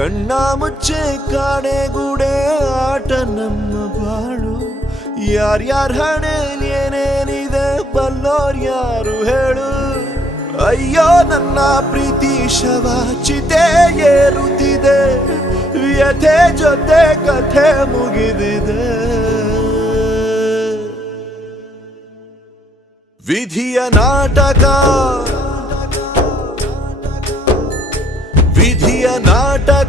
ಕಣ್ಣ ಮುಚ್ಚೆ ಕಾಣೆಗೂಡೆ ಆಟ ನಮ್ಮ ಬಾಳು. ಯಾರ್ಯಾರ ಹಣೆಯಲ್ಲಿ ಏನೇನಿದೆ ಬಲ್ಲೋರ್ ಯಾರು ಹೇಳು. ಅಯ್ಯೋ ನನ್ನ ಪ್ರೀತಿ ಶವ ಚಿತೆ ಏರುತ್ತಿದೆ, ವ್ಯಥೆ ಜೊತೆ ಕಥೆ ಮುಗಿದಿದೆ. ವಿಧಿಯ ನಾಟಕ, ವಿಧಿಯ ನಾಟಕ